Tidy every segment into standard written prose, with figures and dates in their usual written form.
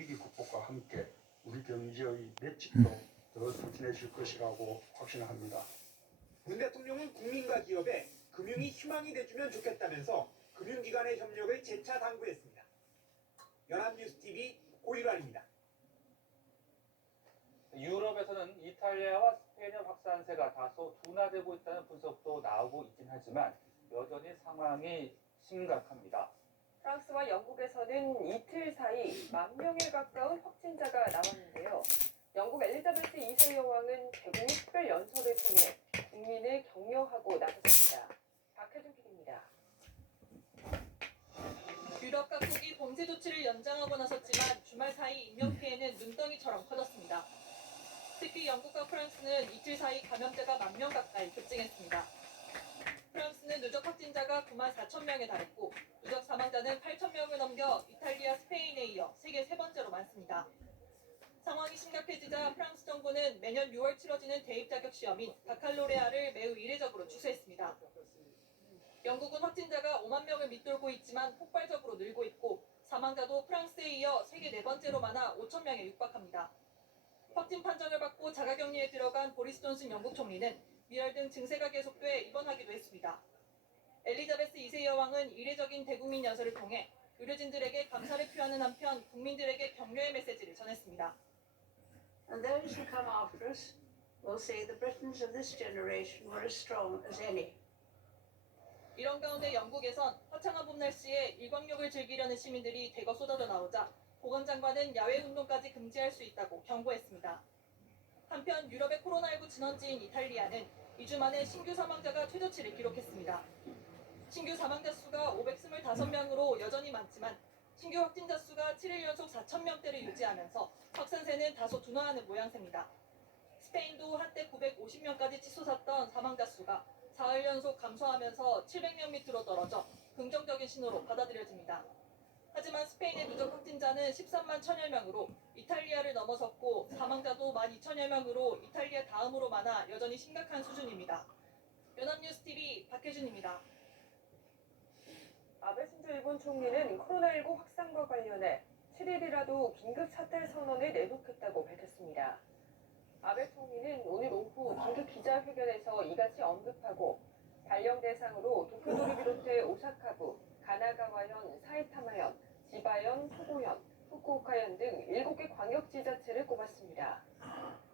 위기 극복과 함께 우리 경제의 맷집도 더 튼튼해질 것이라고 확신합니다. 문 대통령은 국민과 기업에 금융이 희망이 돼주면 좋겠다면서 금융기관의 협력을 재차 당부했습니다. 연합뉴스TV 고일환입니다. 유럽에서는 이탈리아와 스페인의 확산세가 다소 둔화되고 있다는 분석도 나오고 있긴 하지만 여전히 상황이 심각합니다. 프랑스와 영국에서는 이틀 사이 10,000명에 가까운 확진자가 나왔는데요. 영국 엘리자베스 2세 여왕은 대국민 특별 연설을 통해 국민을 격려하고 나섰습니다. 박혜준 PD입니다. 유럽 각국이 봉쇄 조치를 연장하고 나섰지만 주말 사이 인명피해는 눈덩이처럼 커졌습니다. 특히 영국과 프랑스는 이틀 사이 감염자가 10,000명 가까이 급증했습니다. 프랑스는 누적 확진자가 94,000명에 달했고 누적 사망자는 8,000명을 넘겨 이탈리아, 스페인에 이어 세계 세 번째로 많습니다. 상황이 심각해지자 프랑스 정부는 매년 6월 치러지는 대입 자격 시험인 바칼로레아를 매우 이례적으로 취소했습니다. 영국은 확진자가 5만 명을 밑돌고 있지만 폭발적으로 늘고 있고 사망자도 프랑스에 이어 세계 네 번째로 많아 5,000명에 육박합니다. 확진 판정을 받고 자가격리에 들어간 보리스 존슨 영국 총리는 미열 등 증세가 계속돼 입원하기도 했습니다. 엘리자베스 2세 여왕은 이례적인 대국민 연설을 통해 의료진들에게 감사를 표하는 한편 국민들에게 격려의 메시지를 전했습니다. And those who come after us will say the Britons of this generation were as strong as any. 이런 가운데 영국에선 화창한 봄 날씨에 일광욕을 즐기려는 시민들이 대거 쏟아져 나오자 보건장관은 야외 운동까지 금지할 수 있다고 경고했습니다. 한편 유럽의 코로나19 진원지인 이탈리아는 2주 만에 신규 사망자가 최저치를 기록했습니다. 신규 사망자 수가 525명으로 여전히 많지만 신규 확진자 수가 7일 연속 4,000명대를 유지하면서 확산세는 다소 둔화하는 모양새입니다. 스페인도 한때 950명까지 치솟았던 사망자 수가 사흘 연속 감소하면서 700명 밑으로 떨어져 긍정적인 신호로 받아들여집니다. 하지만 스페인의 누적 확진자는 13만 1천여 명으로 이탈리아를 넘어섰고 사망자도 12,000여 명으로 이탈리아 다음으로 많아 여전히 심각한 수준입니다. 연합뉴스TV 박혜준입니다. 아베 신조 일본 총리는 코로나19 확산과 관련해 7일이라도 긴급 사퇴 선언을 내놓겠다고 밝혔습니다. 아베 총리는 오늘 오후 긴급 기자회견에서 이같이 언급하고 발령 대상으로 도쿄도를 비롯해 오사카부, 가나가와현, 사이타마현, 지바현, 토고현, 후쿠오카현 등 7개 광역지자체를 꼽았습니다.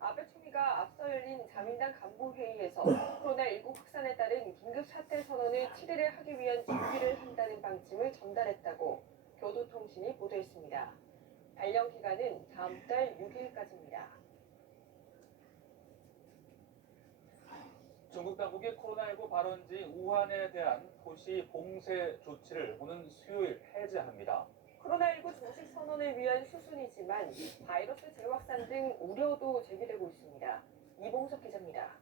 아베 총리가 앞서 열린 자민당 간부회의에서 코로나19 확산에 따른 긴급 사퇴 선언을 7일에 하기 위한 준비를 한다는 방침을 전달했다고 교도통신이 보도했습니다. 발령 기간은 다음 달 6일까지입니다. 중국 당국이 코로나19 발원지 우한에 대한 도시 봉쇄 조치를 오는 수요일 해제합니다. 코로나19 종식 선언을 위한 수순이지만 바이러스 재확산 등 우려도 제기되고 있습니다. 이봉석 기자입니다.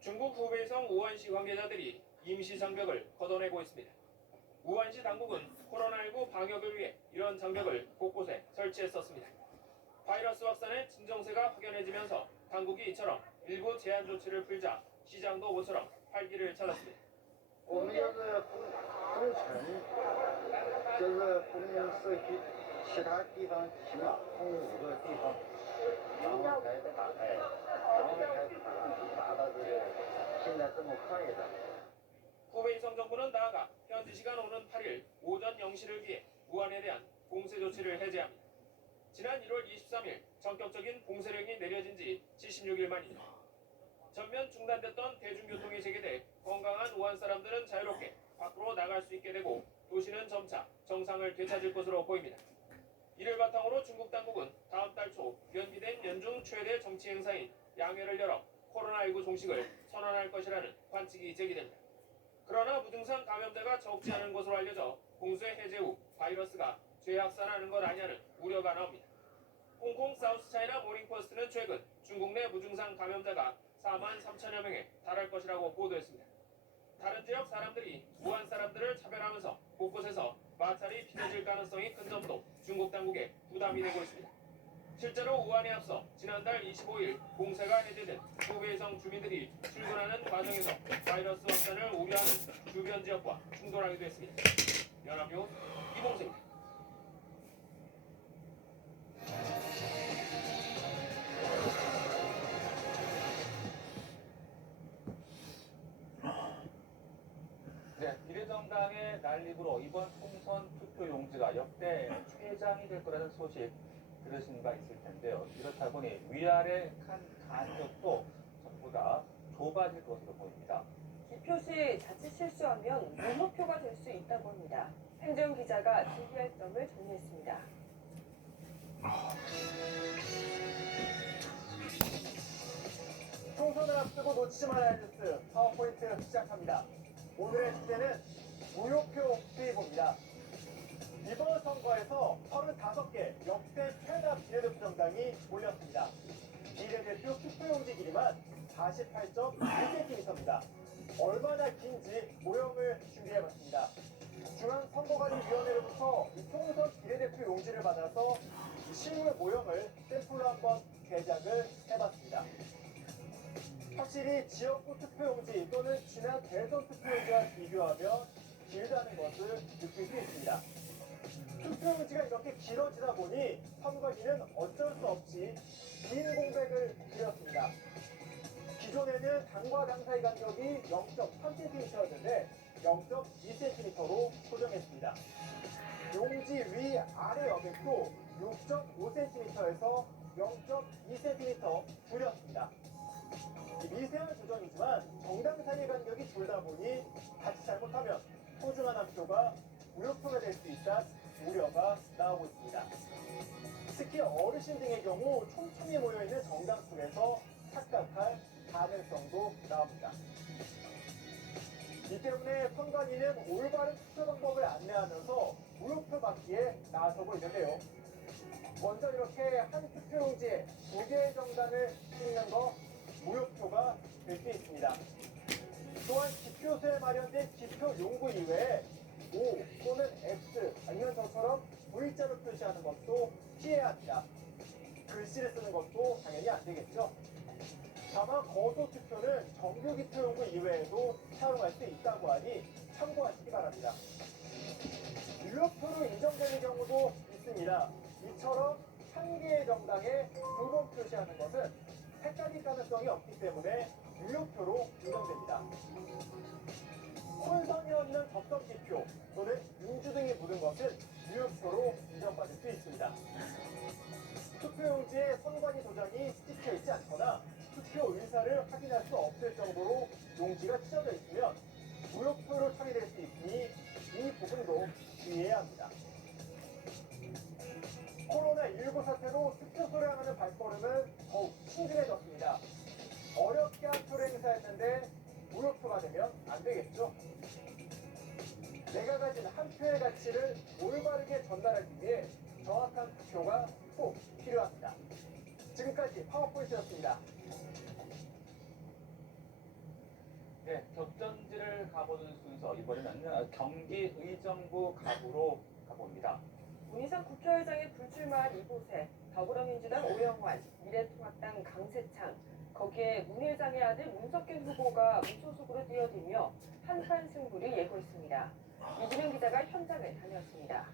중국 후베이성 우한시 관계자들이 임시 장벽을 걷어내고 있습니다. 우한시 당국은 코로나19 방역을 위해 이런 장벽을 곳곳에 설치했었습니다. 바이러스 확산의 진정세가 확연해지면서 당국이 이처럼 일부 제한 조치를 풀자 시장도 모처럼 활기를 찾았습니다. 我们要是封城，就是封社区，其他地方起码封5个地方，然后才打开，然后才达到这个现在这么快的。 후베이성 정부는 나아가 현지 시간 오는 8일 오전 0시를 기해 우한에 대한 봉쇄 조치를 해제합니다. 지난 1월 23일 전격적인 봉쇄령이 내려진 지 76일 만입니다. 전면 중단됐던 대중교통이 재개돼 건강한 우한 사람들은 자유롭게 밖으로 나갈 수 있게 되고 도시는 점차 정상을 되찾을 것으로 보입니다. 이를 바탕으로 중국 당국은 다음 달 초 연기된 연중 최대 정치 행사인 양회를 열어 코로나19 종식을 선언할 것이라는 관측이 제기됩니다. 그러나 무증상 감염자가 적지 않은 것으로 알려져 봉쇄 해제 후 바이러스가 재확산하는 것 아니냐는 우려가 나옵니다. 홍콩 사우스차이나 모닝포스트는 최근 중국 내 무증상 감염자가 4만 3천여 명에 달할 것이라고 보도했습니다. 다른 지역 사람들이 우한 사람들을 차별하면서 곳곳에서 마찰이 빚어질 가능성이 큰 점도 중국 당국에 부담이 되고 있습니다. 실제로 우한에 앞서 지난달 25일 봉쇄가 해제된 후베이성 주민들이 출근하는 과정에서 바이러스 확산을 우려하는 주변 지역과 충돌하기도 했습니다. 연합뉴스 이봉수입니다. 민주당의 난립으로 이번 총선 투표 용지가 역대 최장이 될 거라는 소식 들으신 바 있을 텐데요. 이렇다 보니 위아래 간격도 전보다 좁아질 것으로 보입니다. 기표 시 자칫 실수하면 무효표가 될 수 있다고 합니다. 행정 기자가 주의할 점을 정리했습니다. 총선을 앞두고 놓치지 말아야 할 뉴스 파워포인트 시작합니다. 오늘의 주제는 무효표 투입입니다. 이번 선거에서 35개 역대 최다 비례대표 정당이 몰렸습니다. 비례대표 투표용지 길이만 48.1cm입니다. 얼마나 긴지 모형을 준비해봤습니다. 중앙선거관리위원회로부터 이 총선 비례대표 용지를 받아서 이 실물 모형을 샘플로 한번 제작을 해봤습니다. 확실히 지역구 투표용지 또는 지난 대선 투표용지와 비교하면 길다는 것을 느낄 수 있습니다. 투표용지가 이렇게 길어지다 보니 선관위는 어쩔 수 없이 긴 공백을 드렸습니다. 기존에는 당과 당 사이 간격이 0.3cm였는데 0.2cm로 조정했습니다. 용지 위 아래 여백도 6.5cm에서 0.2cm 줄였습니다. 미세한 조정이지만 정당 사이 간격이 줄다 보니 자칫 잘못하면 소중한 한 표가 무효표가 될 수 있다는 우려가 나오고 있습니다. 특히 어르신 등의 경우 촘촘히 모여있는 정당 속에서 착각할 가능성도 나옵니다. 이 때문에 선관위는 올바른 투표 방법을 안내하면서 무효표 받기에 나서고 있는데요. 먼저 이렇게 한 투표용지에 2개의 정당을 찍는 거 무효표가 될 수 있습니다. 또한 기표소에 마련된 기표 용구 이외에 O 또는 X 아니면 저처럼 V자로 표시하는 것도 피해야 합니다. 글씨를 쓰는 것도 당연히 안 되겠죠. 다만 거소 투표는 정규 기표 용구 이외에도 사용할 수 있다고 하니 참고하시기 바랍니다. 무효표로 인정되는 경우도 있습니다. 이처럼 한 개의 정당에 2번 표시하는 것은 헷갈릴 가능성이 없기 때문에 무효표로 인정됩니다. 혼선이 없는 접선 기표 또는 인주 등이 묻은 것은 무효표로 인정받을 수 있습니다. 투표용지에 선관위 도장이 찍혀 있지 않거나 투표 의사를 확인할 수 없을 정도로 용지가 찢어져 있으면 무효표로 처리될 수 있으니 이 부분도 주의해야 합니다. 코로나19 사태로 투표소를 향하는 발걸음은 더욱 신중해졌습니다. 어렵게 한 표를 행사했는데 무효표가 되면 안 되겠죠. 내가 가진 한 표의 가치를 올바르게 전달하기 위해 정확한 투표가 꼭 필요합니다. 지금까지 파워포인트였습니다. 네, 격전지를 가보는 순서 이번에는 경기 의정부 갑으로 가봅니다. 문희상 국회의장이 불출마한 이곳에 더불어민주당 오영환, 미래통합당 강세창, 거기에 문 회장의 아들 문석균 후보가 무소속으로 뛰어들며 한판 승부를 예고했습니다. 이진영 기자가 현장을 다녀왔습니다.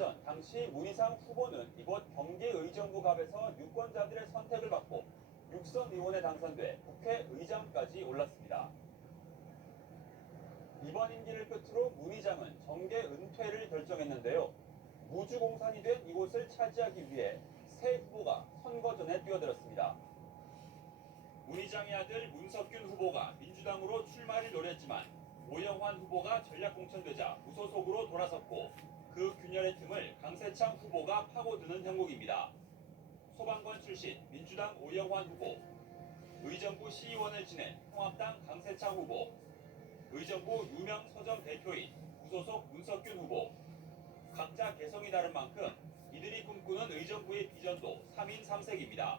전 당시 문희상 후보는 이곳 경기의정부 갑에서 유권자들의 선택을 받고 육선 의원에 당선돼 국회의장까지 올랐습니다. 이번 임기를 끝으로 문 의장은 정계 은퇴를 결정했는데요. 무주공산이 된 이곳을 차지하기 위해 새 후보가 선거전에 뛰어들었습니다. 문 의장의 아들 문석균 후보가 민주당으로 출마를 노렸지만 오영환 후보가 전략 공천되자 무소속으로 돌아섰고 그 균열의 틈을 강세창 후보가 파고드는 형국입니다. 소방관 출신 민주당 오영환 후보, 의정부 시의원을 지낸 통합당 강세창 후보, 의정부 유명 서점 대표인 무소속 문석균 후보. 각자 개성이 다른 만큼 이들이 꿈꾸는 의정부의 비전도 3인 3색입니다.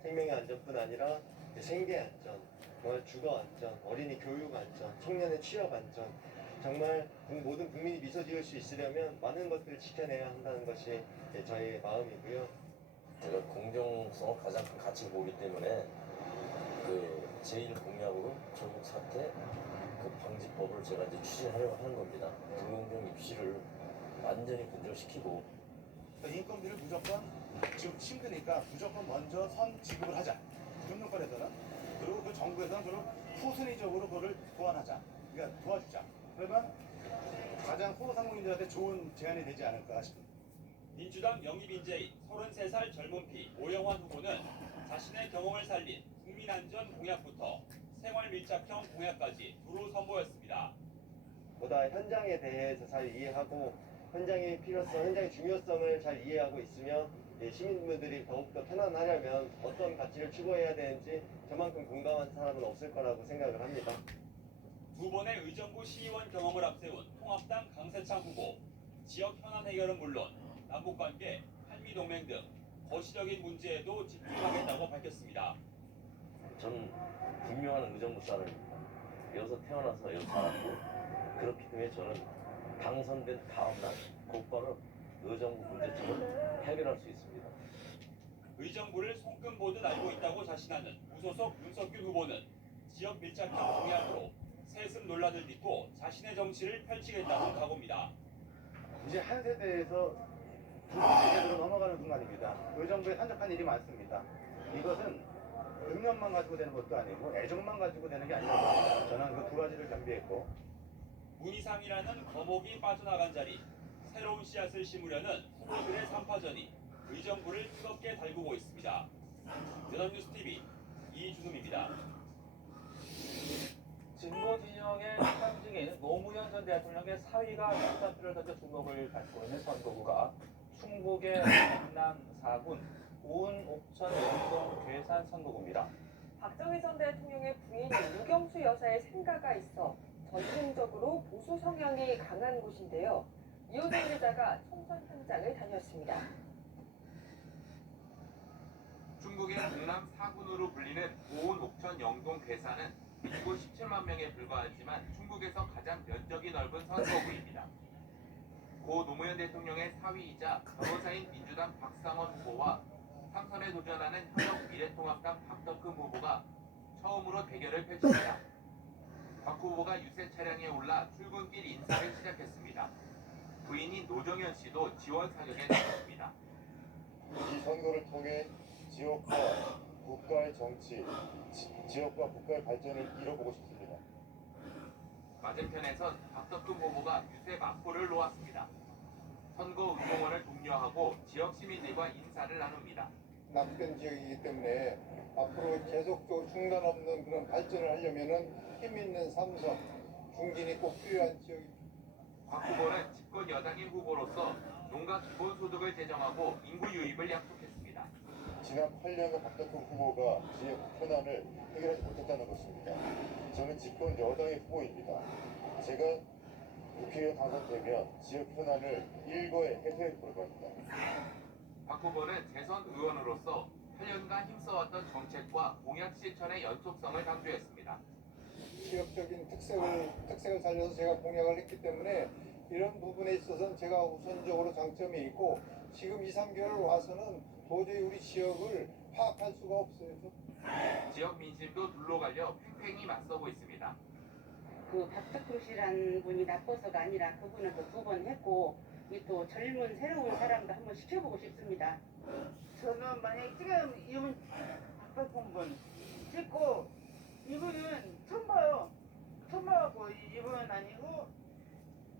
생명의 안전뿐 아니라 생계 안전, 정말 주거 안전, 어린이 교육 안전, 청년의 취업 안전, 정말 모든 국민이 미소 지을 수 있으려면 많은 것들을 지켜내야 한다는 것이 저희의 마음이고요. 제가 공정성을 가장 큰 가치를 보기 때문에 그 제1공약으로 조국 사태 그 방지법을 제가 이제 추진하려고 하는 겁니다. 불공정 입시를 완전히 근절시키고 인건비를 무조건 지금 힘드니까 무조건 먼저 선 지급을 하자. 금융권에서는. 그리고 그 정부에서는 그걸 후순위적으로 그거를 보완하자. 그러니까 도와주자. 그러면 가장 소상공인들한테 좋은 제안이 되지 않을까 싶습니다. 민주당 영입인재인 33살 젊은 피 오영환 후보는 자신의 경험을 살린 국민안전 공약부터 생활 밀착형 공약까지 두루 선보였습니다. 보다 현장에 대해서 잘 이해하고 현장의 필요성, 현장의 중요성을 잘 이해하고 있으면 시민분들이 더욱더 편안하려면 어떤 가치를 추구해야 되는지 저만큼 공감한 사람은 없을 거라고 생각을 합니다. 두 번의 의정부 시의원 경험을 앞세운 통합당 강세창 후보, 지역 현안 해결은 물론 남북관계, 한미동맹 등 거시적인 문제에도 집중하겠다고 밝혔습니다. 저는 분명한 의정부 사람입니다. 여기서 태어나서 여기 살았고 그렇기 때문에 저는 당선된 다음날 곧바로 의정부 문제점을 해결할 수 있습니다. 의정부를 손금 보듯 알고 있다고 자신하는 무소속 윤석균 후보는 지역 밀착형 공약으로 세습 논란을 딛고 자신의 정치를 펼치겠다는 각오입니다. 이제 한 세대에서 두 번째 세대로 넘어가는 순간입니다. 의정부에 산적한 일이 많습니다. 이것은 능력만 가지고 되는 것도 아니고 애정만 가지고 되는 게 아니라고 저는 그 두 가지를 겸비했고 문희상이라는 거목이 빠져나간 자리, 새로운 씨앗을 심으려는 후보들의 3파전이 의정부를 뜨겁게 달구고 있습니다. 연합뉴스TV 이준음입니다. 진보 진영의 상징인 노무현 전 대통령의 사위가 역사표를 던져 주목을 받고 있는 선거구가 충북의 경남 4군 고은 옥천 영동 괴산 선거구입니다. 박정희 전 대통령의 부인 유경수 여사의 생가가 있어 전통적으로 보수 성향이 강한 곳인데요. 이호정 기자가 총선 현장을 다녔습니다. 충북의 경남 4군으로 불리는 고은 옥천 영동 괴산은 인구 17만 명에 불과하지만 충북에서 가장 면적이 넓은 선거구입니다. 고 노무현 대통령의 사위이자 변호사인 민주당 박상원 후보와 3선에 도전하는 현역 미래통합당 박덕흠 후보가 처음으로 대결을 펼칩니다. 박 후보가 유세 차량에 올라 출근길 인사를 시작했습니다. 부인인 노정현 씨도 지원 사격에 나섰습니다. 이 선거를 통해 지역과 국가의 정치, 지역과 국가의 발전을 이뤄보고 싶습니다. 맞은편에선 박덕흠 후보가 유세 막보를 놓았습니다. 선거 운동원을 독려하고 지역 시민들과 인사를 나눕니다. 납된 지역이기 때문에 앞으로 계속적으로 중단 없는 그런 발전을 하려면은 힘 있는 삼선, 중진이 꼭 필요한 지역입니다. 박 후보는 집권 여당인 후보로서 농가 기본소득을 제정하고 인구 유입을 약속했습니다. 지난 8년간 박덕흠 후보가 지역 현안을 해결하지 못했다는 것입니다. 저는 집권 여당의 후보입니다. 제가 국회의원 당선되면 지역 현안을 일거에 해소해 볼 겁니다. 박 후보는 재선 의원으로서 8년간 힘써왔던 정책과 공약 실천의 연속성을 강조했습니다. 지역적인 특색을 살려서 제가 공약을 했기 때문에 이런 부분에 있어서는 제가 우선적으로 장점이 있고 지금 2, 3개월 와서는 도저히 우리 지역을 파악할 수가 없어요. 지역 민심도 둘러갈려 팽팽히 맞서고 있습니다. 그 박덕흠 씨라는 분이 나빠서가 아니라 그분은 또 2번 했고 이 또 젊은 새로운 사람도 한번 시켜보고 싶습니다. 저는 만약에 지금 이분 박덕흠 분 찍고 이분은 처음 봐요. 처음 봐갖고 이분은 아니고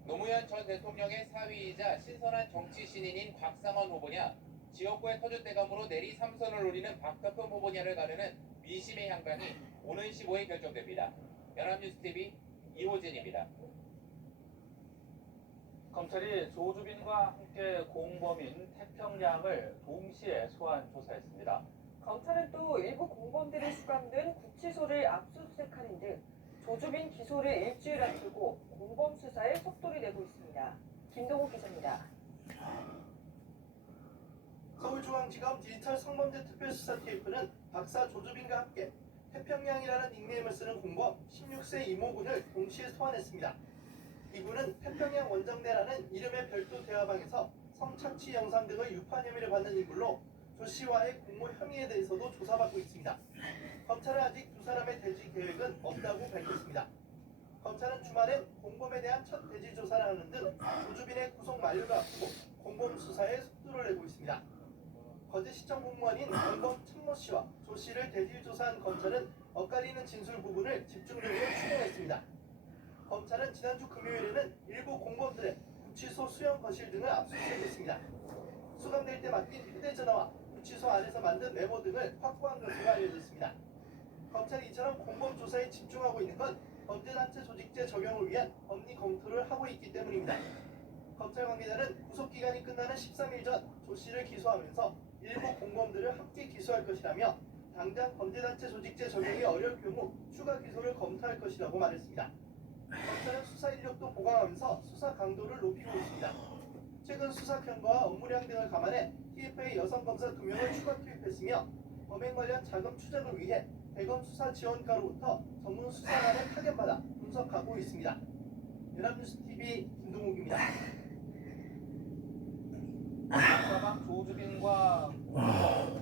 노무현 전 대통령의 사위이자 신선한 정치 신인인 박상원 후보냐, 지역구의 터줏대감으로 내리 3선을 노리는 박덕흠 후보냐를 가르는 민심의 향방이 오는 15일 결정됩니다. 연합뉴스TV 이호진입니다. 검찰이 조주빈과 함께 공범인 태평양을 동시에 소환 조사했습니다. 검찰은 또 일부 공범들이 수감된 구치소를 압수수색하는 등 조주빈 기소를 일주일 앞두고 공범 수사에 속도를 내고 있습니다. 김동욱 기자입니다. 서울중앙지검 디지털 성범죄 특별수사팀은 박사 조주빈과 함께 태평양이라는 닉네임을 쓰는 공범 16세 이모군을 동시에 소환했습니다. 이군은 태평양 원정대라는 이름의 별도 대화방에서 성착취 영상 등의 유판 혐의를 받는 인물로 조 씨와의 공모 혐의에 대해서도 조사받고 있습니다. 검찰은 아직 두 사람의 대지 계획은 없다고 밝혔습니다. 검찰은 주말엔 공범에 대한 첫 대지 조사를 하는 등 조주빈의 구속 만료가 앞두고 공범 수사에 속도를 내고 있습니다. 거제시청 공무원인 공범 천모 씨와 조 씨를 대질 조사한 검찰은 엇갈리는 진술 부분을 집중적으로 추궁했습니다. 검찰은 지난주 금요일에는 일부 공범들의 구치소 수용 거실 등을 압수수색했습니다. 수감될 때 맡긴 휴대전화와 구치소 안에서 만든 메모 등을 확보한 것으로 알려졌습니다. 검찰이 이처럼 공범 조사에 집중하고 있는 건 범죄단체 조직제 적용을 위한 법리 검토를 하고 있기 때문입니다. 검찰 관계자는 구속기간이 끝나는 13일 전 조 씨를 기소하면서 일부 공범들을 함께 기소할 것이라며 당장 범죄단체 조직제 적용이 어려울 경우 추가 기소를 검토할 것이라고 말했습니다. 검찰은 수사 인력도 보강하면서 수사 강도를 높이고 있습니다. 최근 수사 경과와 업무량 등을 감안해 TFA 여성 검사 2명을 추가 투입했으며 범행 관련 자금 추적을 위해 대검 수사 지원과로부터 전문 수사관을 파견받아 분석하고 있습니다. 연합뉴스TV 김동욱입니다. 박사방 조주빈과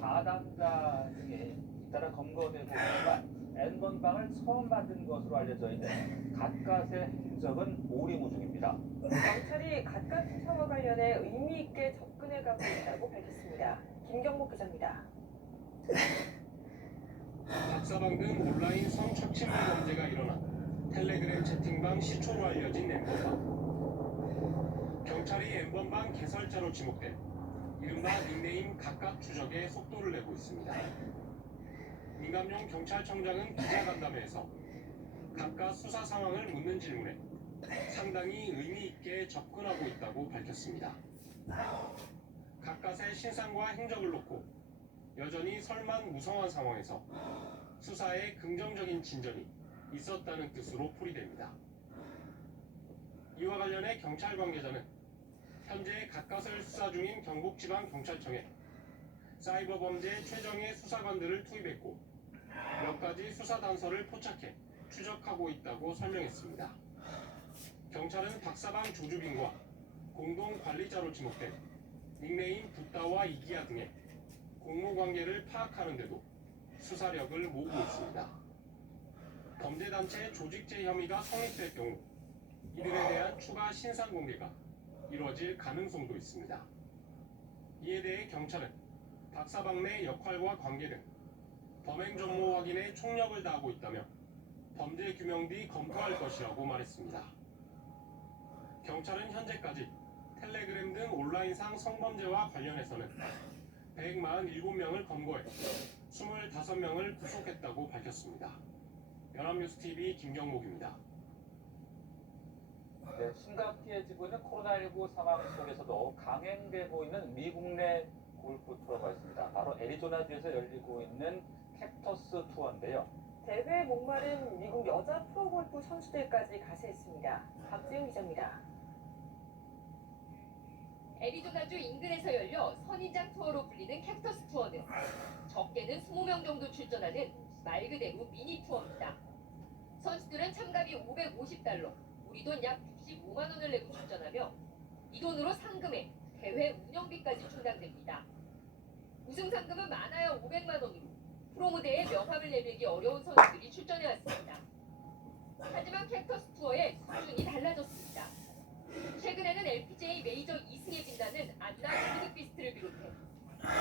가담자 등이 잇따라 검거되고 있지만 N번방을 처음 만든 것으로 알려져 있는 갓갓의 행적은 오리무중입니다. 경찰이 갓갓 수사와 관련해 의미 있게 접근해가고 있다고 밝혔습니다. 김경목 기자입니다. 박사방 등 온라인 성착취물 범죄가 일어난 텔레그램 채팅방 시초로 알려진 N번방. 경찰이 N번방 개설자로 지목된 이른바 닉네임 각각 추적에 속도를 내고 있습니다. 민감용 경찰청장은 기자간담회에서 각각 수사 상황을 묻는 질문에 상당히 의미 있게 접근하고 있다고 밝혔습니다. 각각의 신상과 행적을 놓고 여전히 설만무성한 상황에서 수사에 긍정적인 진전이 있었다는 뜻으로 풀이됩니다. 이와 관련해 경찰 관계자는 현재 각각을 수사 중인 경북지방경찰청에 사이버 범죄 최정예 수사관들을 투입했고 몇 가지 수사 단서를 포착해 추적하고 있다고 설명했습니다. 경찰은 박사방 조주빈과 공동 관리자로 지목된 닉네임 붓다와 이기야 등의 공모관계를 파악하는 데도 수사력을 모으고 있습니다. 범죄단체 조직제 혐의가 성립될 경우 이들에 대한 추가 신상 공개가 이루어질 가능성도 있습니다. 이에 대해 경찰은 박사방 내 역할과 관계 등 범행 전모 확인에 총력을 다하고 있다며 범죄 규명 뒤 검토할 것이라고 말했습니다. 경찰은 현재까지 텔레그램 등 온라인상 성범죄와 관련해서는 147명을 검거해 25명을 구속했다고 밝혔습니다. 연합뉴스TV 김경목입니다. 네, 심각 피해 지고 있는 코로나19 상황 속에서도 강행되고 있는 미국 내 골프 투어가 있습니다. 바로 애리조나주에서 열리고 있는 캡터스 투어인데요. 대회에 목마른 미국 여자 프로골프 선수들까지 가세했습니다. 박지훈 기자입니다. 애리조나주 인근에서 열려 선인장 투어로 불리는 캡터스 투어는 적게는 20명 정도 출전하는 말 그대로 미니 투어입니다. 선수들은 참가비 $550, 우리 돈 약 65만 원을 내고 출전하며 이 돈으로 상금에 대회 운영비까지 충당됩니다. 우승 상금은 많아야 500만 원으로 프로 무대에 명함을 내밀기 어려운 선수들이 출전해왔습니다. 하지만 캡터스 투어의 수준이 달라졌습니다. 최근에는 LPGA 메이저 2승에 빛나는 안나 루드비스트를 비롯해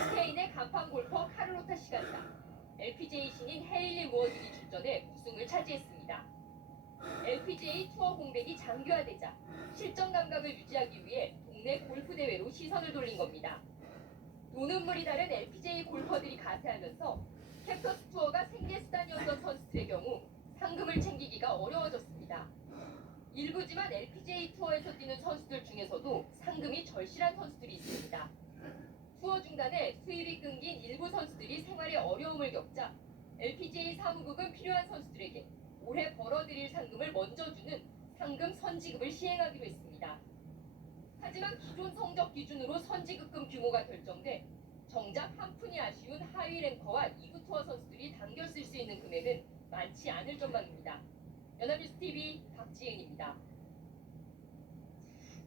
스페인의 간판 골퍼 카를로타 시간사, LPGA 신인 헤일리 무어 등이 출전해 우승을 차지했습니다. LPGA 투어 공백이 장기화되자 실전 감각을 유지하기 위해 동네 골프 대회로 시선을 돌린 겁니다. 노는 물이 다른 LPGA 골퍼들이 가세하면서 캡터스 투어가 생계 수단이었던 선수들의 경우 상금을 챙기기가 어려워졌습니다. 일부지만 LPGA 투어에서 뛰는 선수들 중에서도 상금이 절실한 선수들이 있습니다. 투어 중단에 수입이 끊긴 일부 선수들이 생활에 어려움을 겪자 LPGA 사무국은 필요한 선수들에게 올해 벌어들일 상금을 먼저 주는 상금 선지급을 시행하기로 했습니다. 하지만 기존 성적 기준으로 선지급금 규모가 결정돼 정작 한 푼이 아쉬운 하위 랭커와 2부 투어 선수들이 당겨 쓸 수 있는 금액은 많지 않을 전망입니다. 연합뉴스TV 박지은입니다.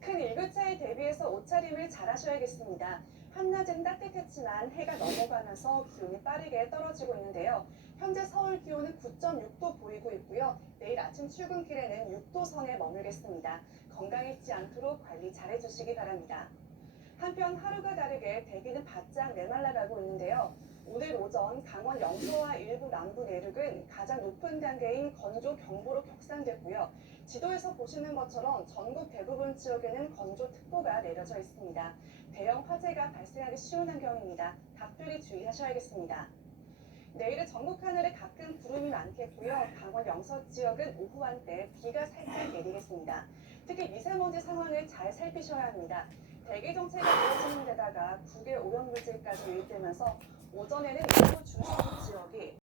큰 일교차에 대비해서 옷차림을 잘하셔야겠습니다. 한낮은 따뜻했지만 해가 넘어가면서 기온이 빠르게 떨어지고 있는데요. 현재 서울 기온은 9.6도 보이고 있고요. 내일 아침 출근길에는 6도 선에 머물겠습니다. 건강 잊지 않도록 관리 잘해주시기 바랍니다. 한편 하루가 다르게 대기는 바짝 메말라가고 있는데요. 오늘 오전 강원 영서와 일부 남부 내륙은 가장 높은 단계인 건조 경보로 격상됐고요. 지도에서 보시는 것처럼 전국 대부분 지역에는 건조특보가 내려져 있습니다. 대형 화재가 발생하기 쉬운 환경입니다. 각별히 주의하셔야겠습니다. 내일은 전국 하늘에 가끔 구름이 많겠고요. 강원 영서 지역은 오후 한때 비가 살짝 내리겠습니다. 특히 미세먼지 상황을 잘 살피셔야 합니다. 대기 정체가 이어지는 데다가 국외 오염물질까지 유입되면서 오전에는 일부 중서부 지역이